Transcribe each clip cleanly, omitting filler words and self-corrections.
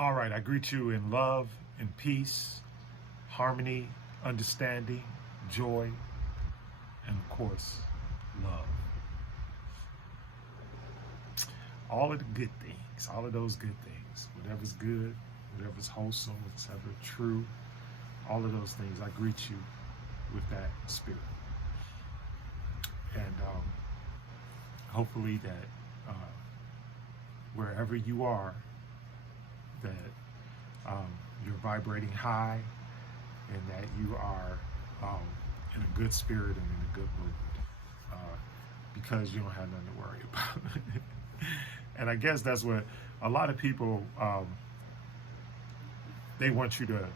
All right, I greet you in love and peace, harmony, understanding, joy, and of course, love. All of the good things, all of those good things, whatever's good, whatever's wholesome, whatever true, all of those things, I greet you with that spirit. And hopefully that wherever you are, that you're vibrating high and that you are in a good spirit and in a good mood because you don't have nothing to worry about. And I guess that's what a lot of people they want you to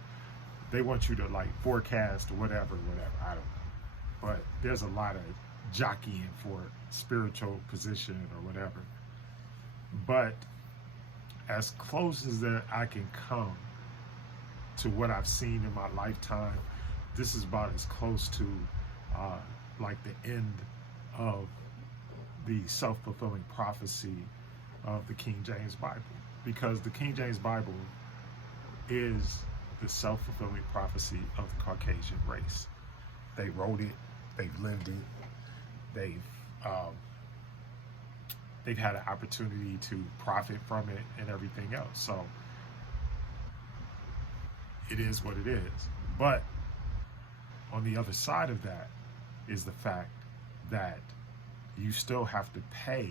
like forecast or whatever. I don't know, but there's a lot of jockeying for spiritual position or whatever. But as close as that I can come to what I've seen in my lifetime, this is about as close to like the end of the self-fulfilling prophecy of the King James Bible, because the King James Bible is the self-fulfilling prophecy of the Caucasian race. They wrote it, they've lived it, they've had an opportunity to profit from it and everything else. So it is what it is. But on the other side of that is the fact that you still have to pay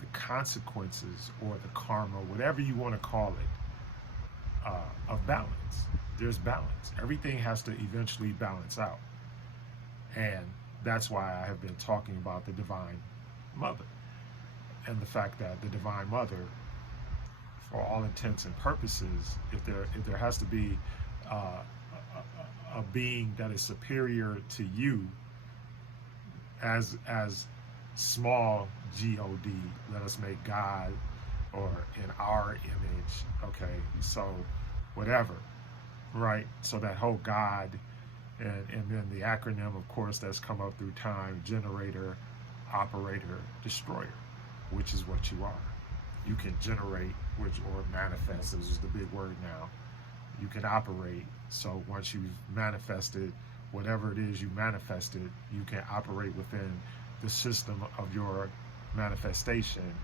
the consequences or the karma, whatever you want to call it, of balance. There's balance. Everything has to eventually balance out. And that's why I have been talking about the Divine Mother and the fact that the Divine Mother, for all intents and purposes, if there has to be a being that is superior to you as small God, let us make God, or in our image, okay, so whatever, right? So that whole God, and then the acronym, of course, that's come up through time: generator, operator, destroyer, which is what you are. You can generate, or manifest, this is the big word now. You can operate. So once you've manifested whatever it is you manifested, you can operate within the system of your manifestation.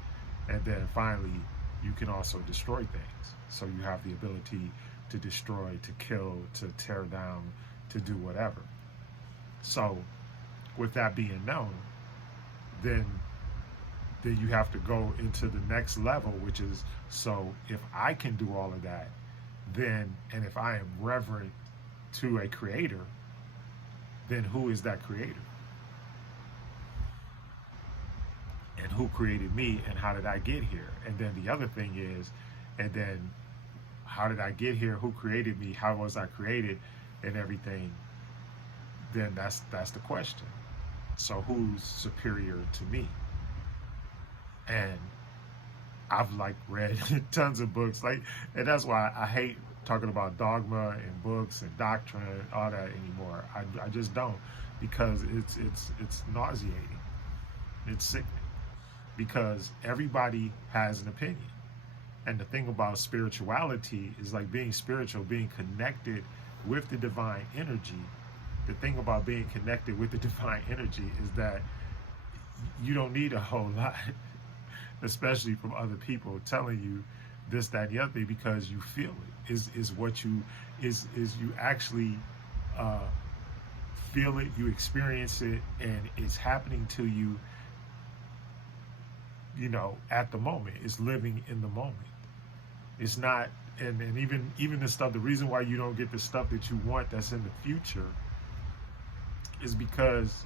And then finally, you can also destroy things. So you have the ability to destroy, to kill, to tear down, to do whatever. So with that being known, then you have to go into the next level, which is, so if I can do all of that, then, and if I am reverent to a creator, then who is that creator? And who created me, and how did I get here? And then the other thing is, and then how did I get here? Who created me? How was I created? And everything. Then that's the question. So who's superior to me? And I've read tons of books, and that's why I hate talking about dogma and books and doctrine and all that anymore. I just don't, because it's nauseating. It's sickening, because everybody has an opinion. And the thing about spirituality is being spiritual, being connected with the divine energy. The thing about being connected with the divine energy is that you don't need a whole lot, especially from other people telling you this, that, and the other thing, because you feel it. Is what you you actually feel it, you experience it, and it's happening to you, at the moment. It's living in the moment. It's not, and even the stuff, the reason why you don't get the stuff that you want that's in the future is because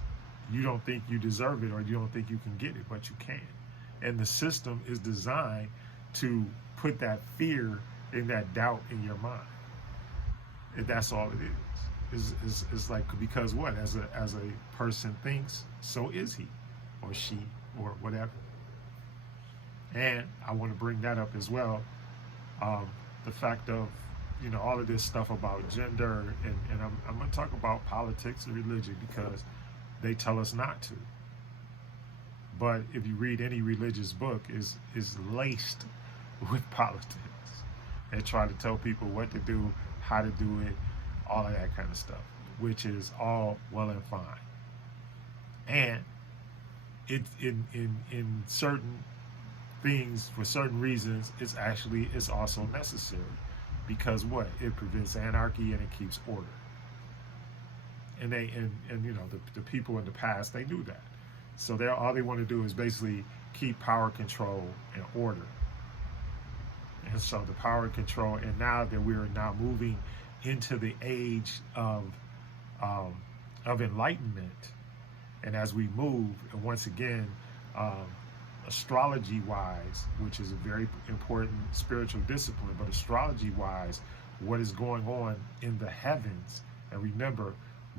you don't think you deserve it, or you don't think you can get it, but you can. And the system is designed to put that fear and that doubt in your mind. And that's all it is. Is because what? As a person thinks, so is he or she or whatever. And I want to bring that up as well. The fact of, all of this stuff about gender, and I'm going to talk about politics and religion, because they tell us not to. But if you read any religious book, is laced with politics and try to tell people what to do, how to do it, all of that kind of stuff, which is all well and fine. And it in certain things, for certain reasons, it's also necessary, because what, it prevents anarchy and it keeps order. And the people in the past, they knew that, so all they want to do is basically keep power, control, and order. And so the power and control, and now that we're now moving into the age of enlightenment, and as we move, and once again, astrology-wise, which is a very important spiritual discipline, but astrology-wise, what is going on in the heavens, and remember,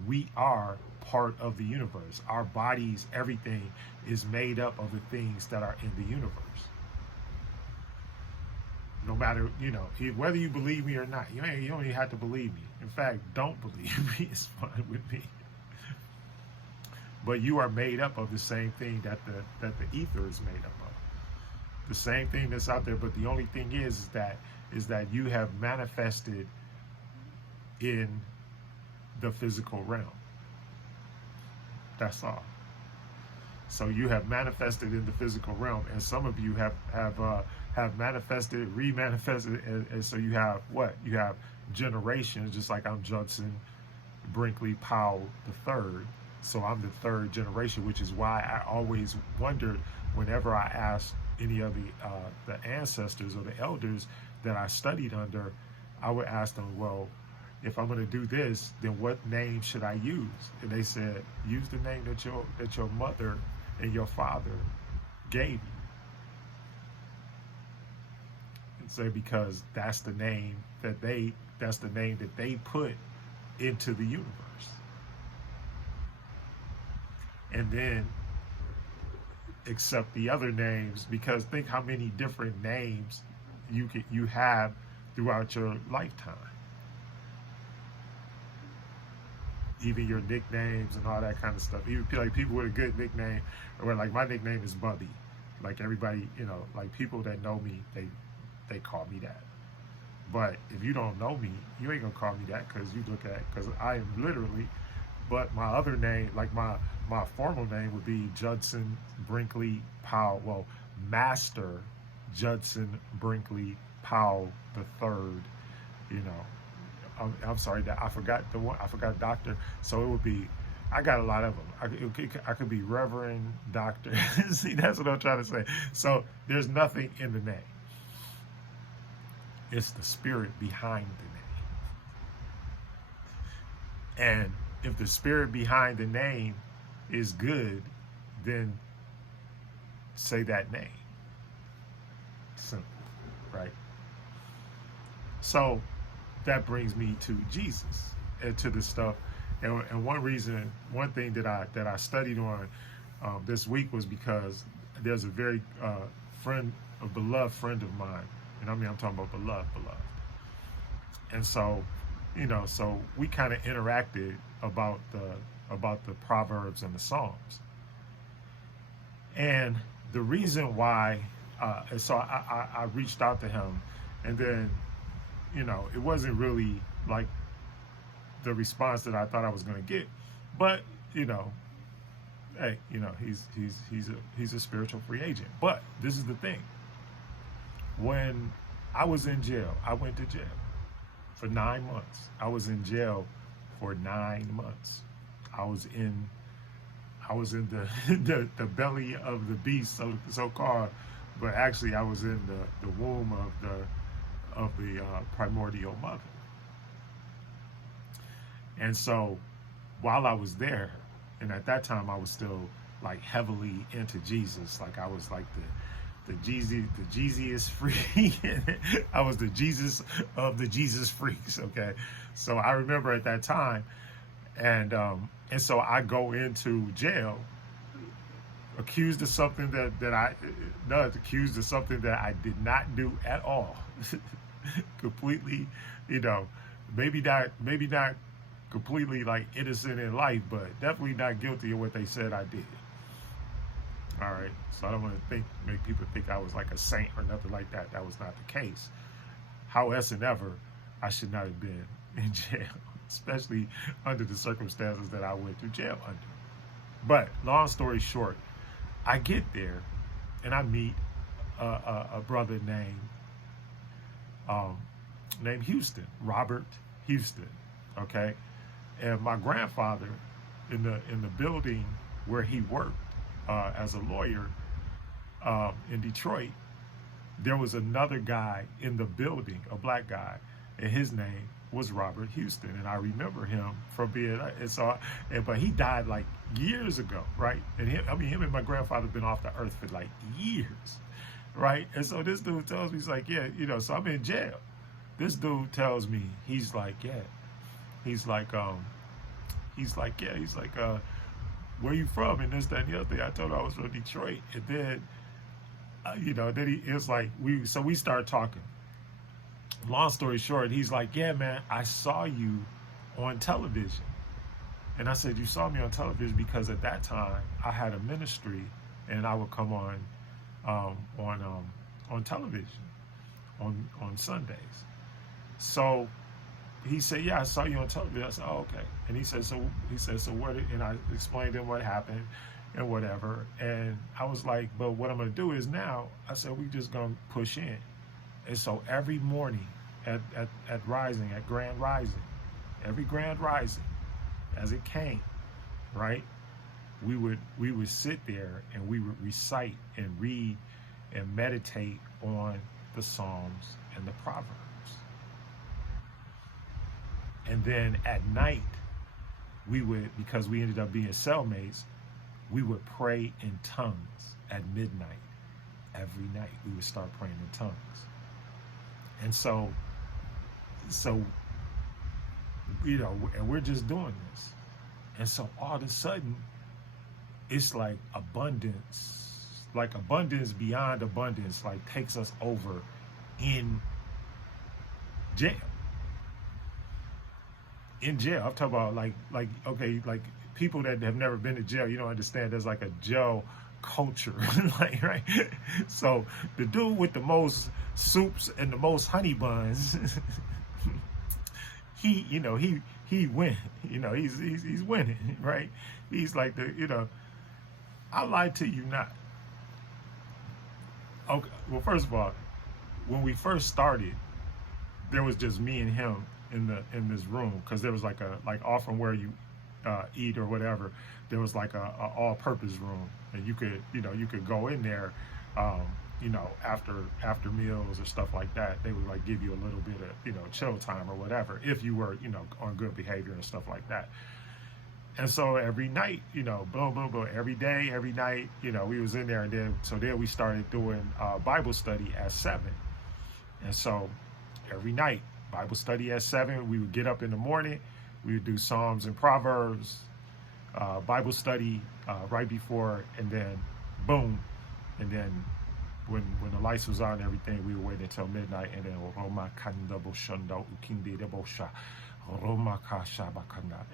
we are part of the universe. Our bodies, everything is made up of the things that are in the universe. No matter, whether you believe me or not, you don't even have to believe me. In fact, don't believe me. It's fine with me. But you are made up of the same thing that the ether is made up of. The same thing that's out there, but the only thing is that you have manifested in the physical realm. That's all. So you have manifested in the physical realm, and some of you have manifested, remanifested, and so you have what? You have generations, just like I'm Judson Brinkley Powell III. So I'm the third generation, which is why I always wondered whenever I asked any of the ancestors or the elders that I studied under, I would ask them, well, if I'm going to do this, then what name should I use? And they said, use the name that your mother and your father gave you. And so because that's the name that they put into the universe. And then accept the other names, because think how many different names you have throughout your lifetime. Even your nicknames and all that kind of stuff. Even like people with a good nickname, or like my nickname is Bubby. Like everybody, like people that know me, they call me that. But if you don't know me, you ain't gonna call me that, because I am literally. But my other name, like my formal name, would be Judson Brinkley Powell. Well, Master Judson Brinkley Powell III. I'm sorry that I forgot the one. I forgot Doctor. So it would be. I got a lot of them. I could be Reverend, Doctor. See, that's what I'm trying to say. So there's nothing in the name. It's the spirit behind the name. And if the spirit behind the name is good, then say that name. Simple, right? So that brings me to Jesus and to the stuff. And one thing that I studied on this week was because there's a very beloved friend of mine, and I'm talking about beloved. And so, so we kind of interacted about the Proverbs and the Psalms. And the reason why, so I reached out to him, and then, it wasn't really like the response that I thought I was going to get, but hey, he's a spiritual free agent. But this is the thing: when I was in jail, I went to jail for 9 months. I was in jail for 9 months. I was in the belly of the beast, so called, but actually I was in the womb of the primordial mother. And so while I was there, and at that time I was still like heavily into Jesus, like I was like the Jeeziest freak. I was the Jesus of the Jesus freaks. Okay, so I remember at that time, and so I go into jail accused of something that I did not do at all. Completely, maybe not completely like innocent in life, but definitely not guilty of what they said I did. All right, so I don't want to make people think I was like a saint or nothing like that. That was not the case. how else and ever I should not have been in jail, especially under the circumstances that I went to jail under. But long story short, I get there and I meet a brother named Houston, Robert Houston. Okay, and my grandfather in the building where he worked as a lawyer in Detroit, there was another guy in the building, a black guy, and his name was Robert Houston, and I remember him from being, but he died like years ago, right? And him and my grandfather been off the earth for like years, right? And so this dude tells me, he's like, yeah, so I'm in jail. This dude tells me, he's like, where you from? And this, that, and the other thing. I told him I was from Detroit, and then, it was like we started talking. Long story short, he's like, yeah, man, I saw you on television. And I said, you saw me on television because at that time I had a ministry and I would come on television on Sundays. So he said, yeah, I saw you on television. I said, oh, okay. And he said, so what? And I explained to him what happened and whatever. And I was like, but what I'm going to do is now, I said, we just going to push in. And so every morning at Grand Rising, every Grand Rising, as it came, right, we would sit there and we would recite and read and meditate on the Psalms and the Proverbs. And then at night, we would, because we ended up being cellmates, we would pray in tongues at midnight. Every night we would start praying in tongues. And so, and we're just doing this. And so all of a sudden, it's like abundance beyond abundance, like takes us over in jail. In jail, I'm talking about like people that have never been to jail, you don't understand there's like a jail culture, like, right? So the dude with the most soups and the most honey buns, he win, he's winning, right? He's like I lied to you not. Okay, well, first of all, when we first started, there was just me and him in this room, because there was like off from where you eat or whatever, there was like a all-purpose room, and you could go in there, after meals or stuff like that. They would like give you a little bit of chill time or whatever if you were on good behavior and stuff like that. And so every night, boom, boom, boom, every day, every night, we was in there, and then we started doing Bible study at 7. And so every night, Bible study at 7, we would get up in the morning, we would do Psalms and Proverbs, Bible study right before, and then boom, and then when the lights was on and everything, we would wait until midnight, and then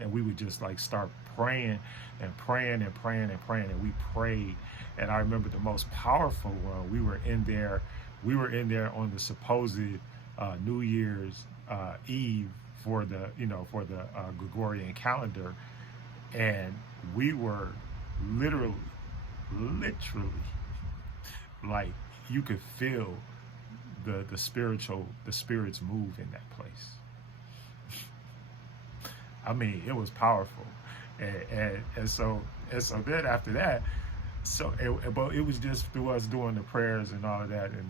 and we would just like start praying and praying and praying and praying, and we prayed. And I remember the most powerful one, we were in there on the supposed New Year's Eve for the Gregorian calendar, and we were literally like, you could feel the spirits move in that place. I mean, it was powerful, and so then after that, but it was just through us doing the prayers and all of that, and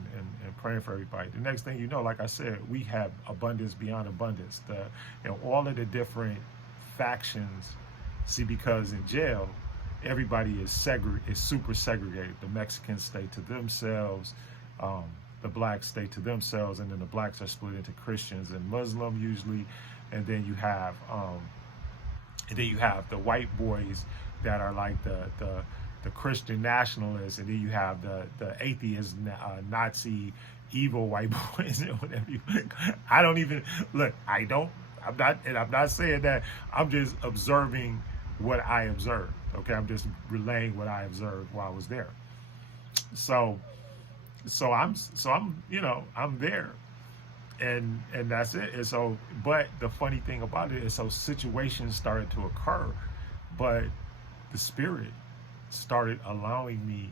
praying for everybody. The next thing you know, like I said, we have abundance beyond abundance. All of the different factions. See, because in jail, everybody is super segregated. The Mexicans stay to themselves, the blacks stay to themselves, and then the blacks are split into Christians and Muslim usually, and then you have the white boys that are like the Christian nationalists, and then you have the atheist, Nazi, evil white boys, or whatever you. I don't even look. I'm not saying that. I'm just observing what I observed. Okay, I'm just relaying what I observed while I was there. So I'm there, and that's it. And so, but the funny thing about it is, so situations started to occur, but the Spirit started allowing me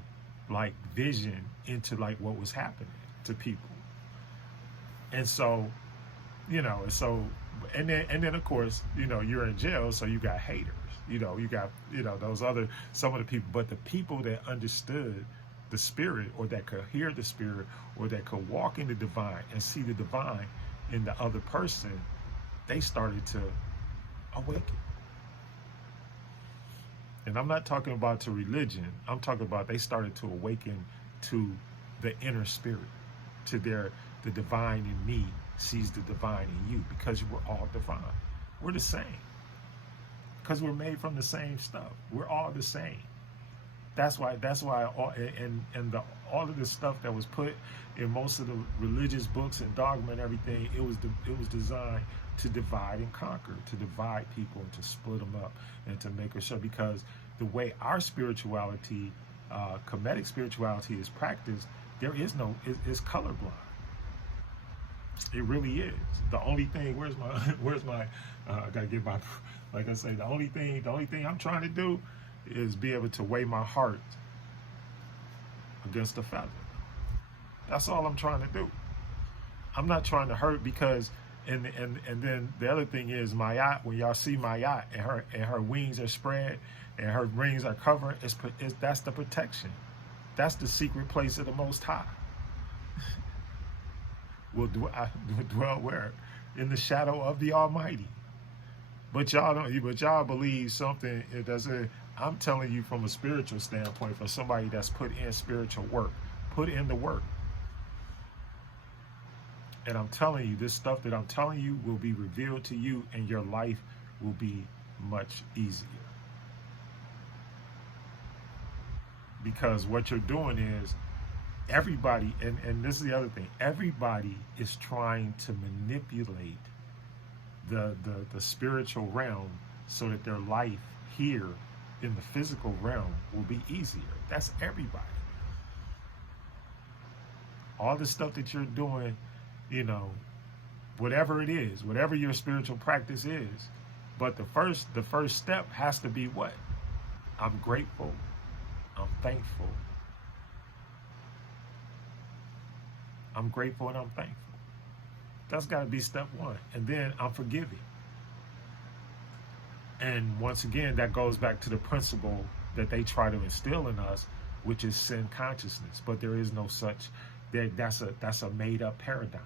like vision into like what was happening to people. And so, and so, and then of course, you're in jail, so you got haters. You got, those other, some of the people, but the people that understood the Spirit, or that could hear the Spirit, or that could walk in the divine and see the divine in the other person, they started to awaken. And I'm not talking about to religion. I'm talking about they started to awaken to the inner spirit, to the divine in me sees the divine in you, because we're all divine. We're the same. Because we're made from the same stuff. We're all the same. That's why all, all of this stuff that was put in most of the religious books and dogma and everything, it was designed to divide and conquer, to divide people and to split them up and to make us sure, because the way our spirituality, Kemetic spirituality is practiced, there is no, it's colorblind. It really is. The only thing, where's my, I gotta get my, like I say, the only thing I'm trying to do is be able to weigh my heart against a feather. That's all I'm trying to do. I'm not trying to hurt, because, and then the other thing is, my yacht, when y'all see my yacht and her wings are spread and her wings are covered, that's the protection. That's the secret place of the Most High. Will dwell where? In the shadow of the Almighty. But y'all don't. But y'all believe something. It doesn't. I'm telling you from a spiritual standpoint, for somebody that's put in spiritual work, put in the work. And I'm telling you, this stuff that I'm telling you will be revealed to you, and your life will be much easier. Because what you're doing is, everybody, and this is the other thing, everybody is trying to manipulate the spiritual realm so that their life here in the physical realm will be easier. That's everybody. All the stuff that you're doing, whatever it is, whatever your spiritual practice is, but the first step has to be what? I'm grateful. I'm thankful. I'm grateful and I'm thankful. That's got to be step one. And then I'm forgiving. And once again, that goes back to the principle that they try to instill in us, which is sin consciousness. But there is no such. That's a made up paradigm.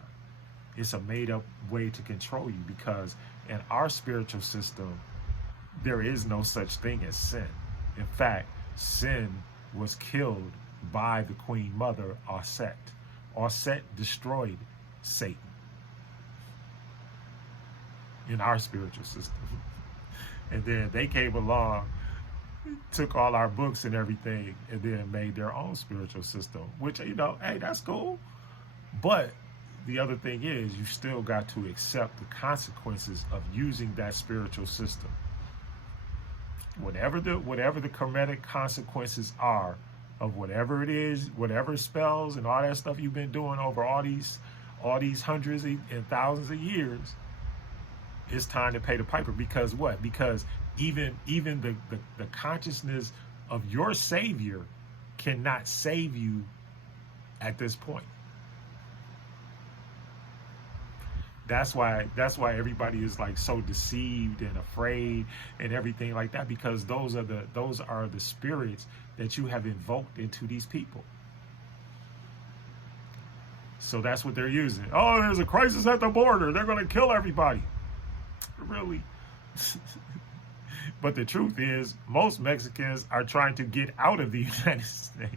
It's a made up way to control you, because in our spiritual system, there is no such thing as sin. In fact, sin was killed by the Queen Mother, Aset. Aset destroyed Satan in our spiritual system. And then they came along, took all our books and everything, and then made their own spiritual system, which, hey, that's cool. But the other thing is, you still got to accept the consequences of using that spiritual system. Whatever the Kemetic consequences are of whatever it is, whatever spells and all that stuff you've been doing over all these hundreds and thousands of years, it's time to pay the piper. Because what? Because even the consciousness of your Savior cannot save you at this point. That's why everybody is like so deceived and afraid and everything like that, because those are the spirits that you have invoked into these people. So that's what they're using. Oh, there's a crisis at the border. They're going to kill everybody. Really? But the truth is, most Mexicans are trying to get out of the United States.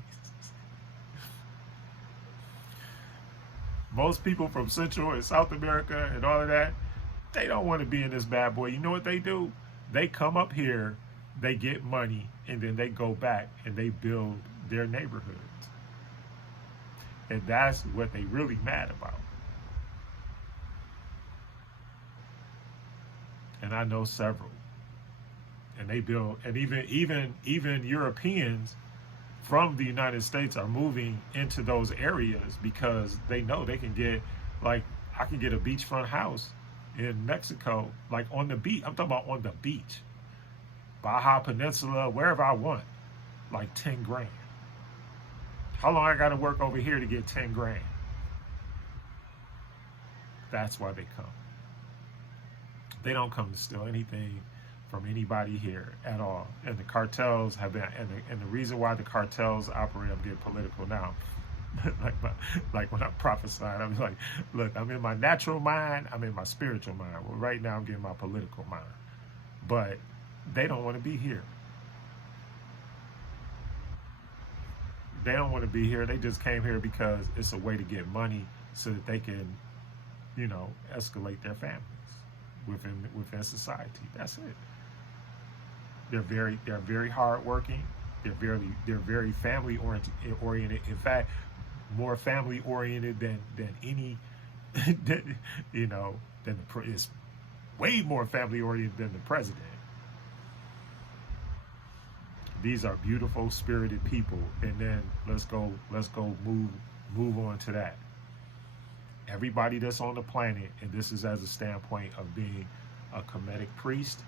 Most people from Central and South America and all of that, they don't want to be in this bad boy. You know what they do? They come up here, they get money, and then they go back and they build their neighborhoods. And that's what they really mad about. And I know several. And they build, and even Europeans from the United States are moving into those areas because they know they can get, like, I can get a beachfront house in Mexico, like on the beach. I'm talking about on the beach, Baja Peninsula, wherever I want, like 10 grand. How long I got to work over here to get 10 grand? That's why they come. They don't come to steal anything from anybody here at all. And the cartels have been, and the reason why the cartels operate, I'm getting political now. like when I'm prophesying, I'm like, look, I'm in my natural mind, I'm in my spiritual mind. Well, right now I'm getting my political mind. But they don't want to be here. They don't want to be here. They just came here because it's a way to get money so that they can, you know, escalate their families within society. That's it. They're very hardworking. They're very family oriented. In fact, more family oriented than any, you know, it's way more family oriented than the president. These are beautiful, spirited people. And then let's go move on to that. Everybody that's on the planet, and this is as a standpoint of being a Kemetic priest,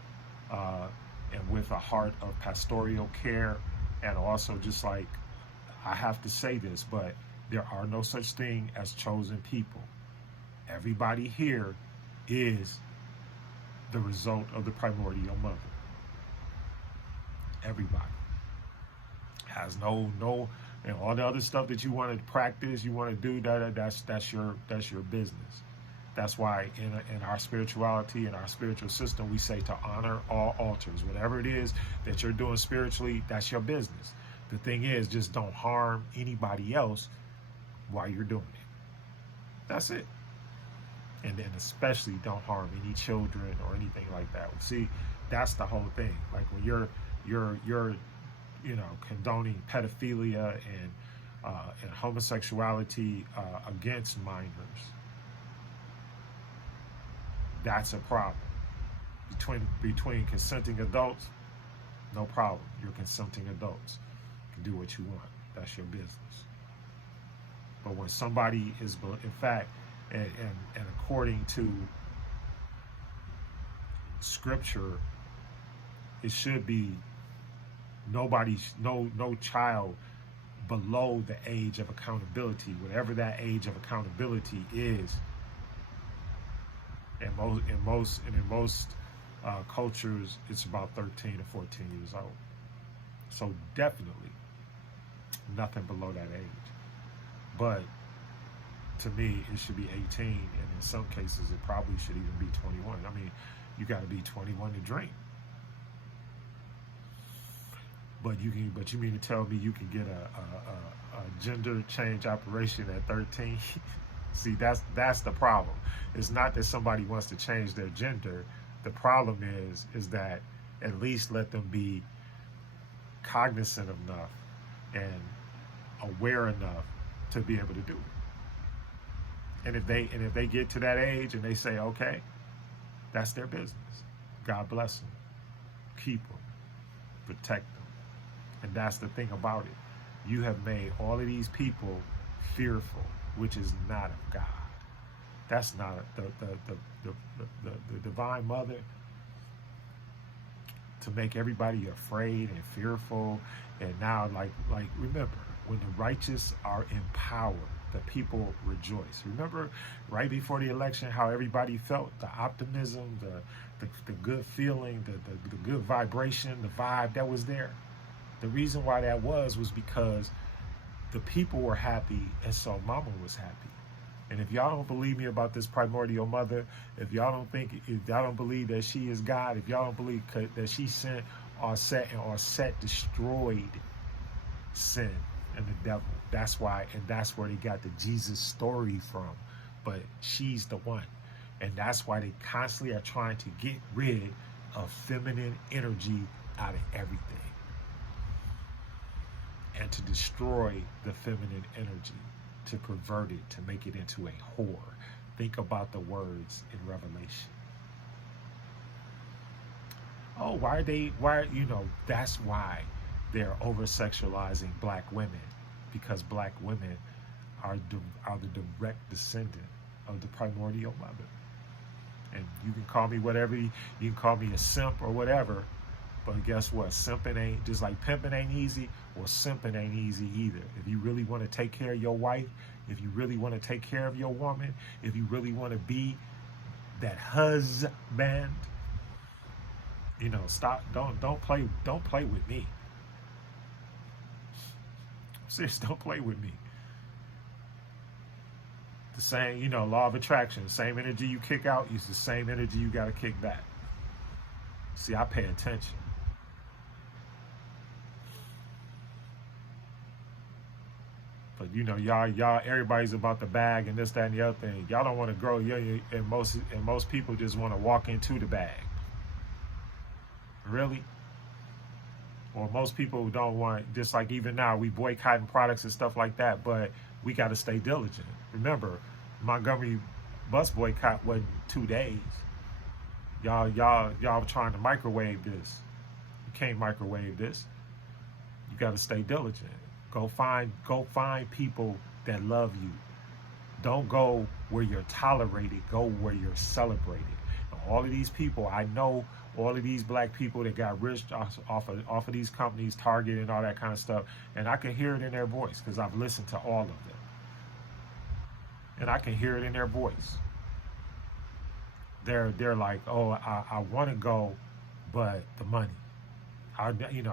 and with a heart of pastoral care, and also just like, I have to say this, but there are no such thing as chosen people. Everybody here is the result of the primordial mother. Everybody has no, and all the other stuff that you want to practice, you want to do, that's your business. That's why in our spirituality, in our spiritual system, we say to honor all altars. Whatever it is that you're doing spiritually, that's your business. The thing is, just don't harm anybody else while you're doing it. That's it. And then especially don't harm any children or anything like that. See, that's the whole thing. Like when you're you know, condoning pedophilia and homosexuality against minors, that's a problem. Between consenting adults, no problem. You're consenting adults. You can do what you want. That's your business. But when somebody is, in fact, and according to scripture, it should be no child below the age of accountability, whatever that age of accountability is. In most cultures, it's about 13 or 14 years old. So definitely nothing below that age. But to me, it should be 18, and in some cases, it probably should even be 21. I mean, you got to be 21 to drink. But you mean to tell me you can get a gender change operation at 13? See, that's the problem. It's not that somebody wants to change their gender. The problem is that at least let them be cognizant enough and aware enough to be able to do it. And if they get to that age and they say, okay, that's their business. God bless them. Keep them. Protect them. And that's the thing about it. You have made all of these people fearful, which is not of God. That's not the divine mother to make everybody afraid and fearful. And now, like remember, when the righteous are in power, the people rejoice. Remember, right before the election, how everybody felt the optimism, the good feeling, the good vibration, the vibe that was there. The reason why that was because the people were happy, and so Mama was happy. And if y'all don't believe me about this primordial mother, if y'all don't believe that she is God, if y'all don't believe that she sent or set destroyed sin and the devil, that's why, and that's where they got the Jesus story from. But she's the one, and that's why they constantly are trying to get rid of feminine energy out of everything, and to destroy the feminine energy, to pervert it, to make it into a whore. Think about the words in Revelation. Oh, that's why they're over-sexualizing black women, because black women are the direct descendant of the primordial mother. And you can call me whatever, you can call me a simp or whatever, but guess what? Simping ain't, just like pimping ain't easy, or simping ain't easy either. If you really want to take care of your wife, if you really want to take care of your woman, if you really want to be that husband, you know, stop, don't play with me. Seriously, don't play with me. The same, you know, law of attraction, same energy you kick out is the same energy you got to kick back. See, I pay attention. But you know, y'all, everybody's about the bag and this, that, and the other thing. Y'all don't want to grow. And most people just want to walk into the bag. Really? Or most people don't want. Just like even now, we boycotting products and stuff like that. But we got to stay diligent. Remember, Montgomery bus boycott wasn't 2 days. Y'all trying to microwave this. You can't microwave this. You got to stay diligent. Go find people that love you. Don't go where you're tolerated. Go where you're celebrated. And all of these people, I know all of these black people that got rich off of these companies, Target and all that kind of stuff. And I can hear it in their voice because I've listened to all of them. And I can hear it in their voice. They're like, oh, I want to go, but the money. I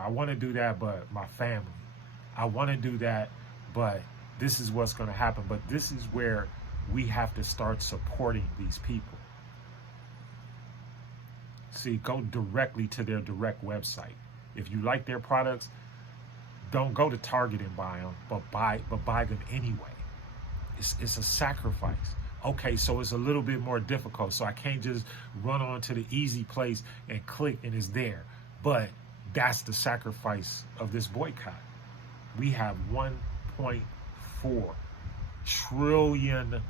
want to do that, but my family. I want to do that, but this is what's going to happen. But this is where we have to start supporting these people. See, go directly to their direct website. If you like their products, don't go to Target and buy them, but buy them anyway. It's a sacrifice. Okay, so it's a little bit more difficult. So I can't just run on to the easy place and click and it's there. But that's the sacrifice of this boycott. We have $1.4 trillion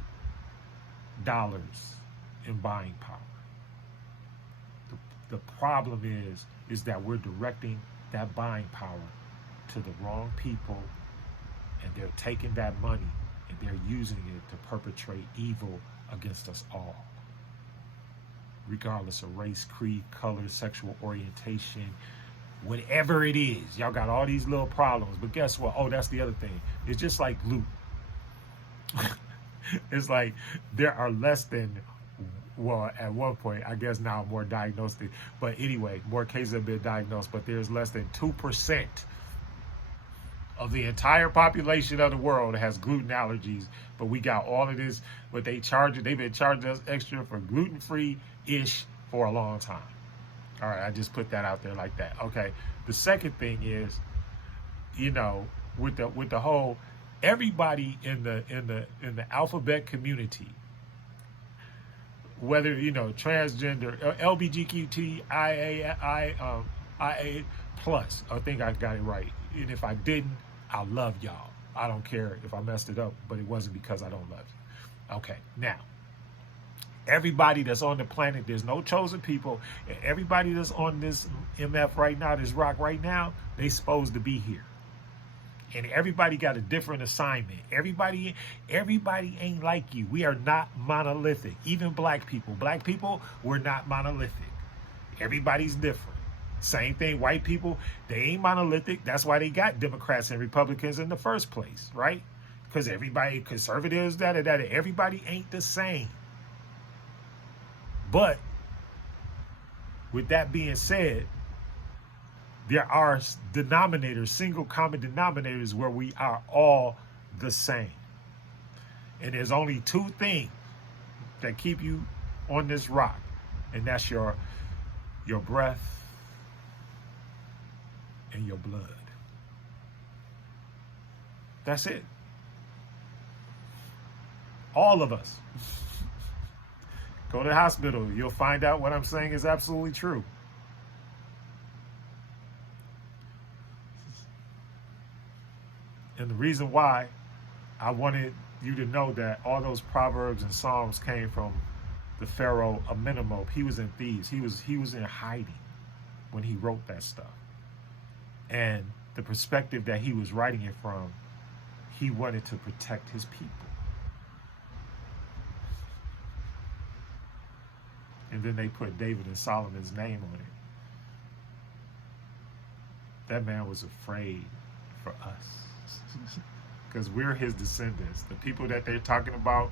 in buying power. The problem is that we're directing that buying power to the wrong people, and they're taking that money and they're using it to perpetrate evil against us all, regardless of race, creed, color, sexual orientation, whatever it is. Y'all got all these little problems, but guess what? Oh, that's the other thing. It's just like loot. It's like there are less than, well, at one point, I guess now more diagnosed, but anyway, more cases have been diagnosed, but there's less than 2% of the entire population of the world has gluten allergies. But we got all of this, but they've been charging us extra for gluten-free-ish for a long time. All right, I just put that out there like that. Okay. The second thing is, you know, with the whole, everybody in the alphabet community, whether, you know, transgender, LBGTQIA plus, I think I got it right. And if I didn't, I love y'all. I don't care if I messed it up, but it wasn't because I don't love you. Okay, now, everybody that's on the planet, there's no chosen people. And everybody that's on this MF right now, this rock right now, they supposed to be here. And everybody got a different assignment. Everybody ain't like you. We are not monolithic. Even black people. Black people, we're not monolithic. Everybody's different. Same thing, white people, they ain't monolithic. That's why they got Democrats and Republicans in the first place, right? Because everybody, conservatives, everybody ain't the same. But with that being said, there are denominators, single common denominators where we are all the same. And there's only two things that keep you on this rock, and that's your breath and your blood. That's it. All of us. Go to the hospital. You'll find out what I'm saying is absolutely true. And the reason why I wanted you to know that all those Proverbs and Psalms came from the Pharaoh Amenemhotep. He was in Thebes. He was in hiding when he wrote that stuff. And the perspective that he was writing it from, he wanted to protect his people. And then they put David and Solomon's name on it. That man was afraid for us. Because we're his descendants. The people that they're talking about,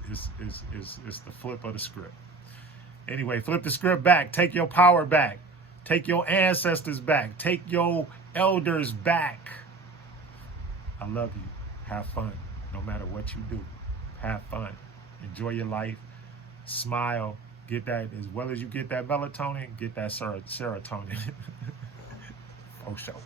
is the flip of the script. Anyway, flip the script back. Take your power back. Take your ancestors back. Take your elders back. I love you. Have fun. No matter what you do, have fun. Enjoy your life. Smile. Get that, as well as you get that melatonin, get that serotonin. Oh, sure.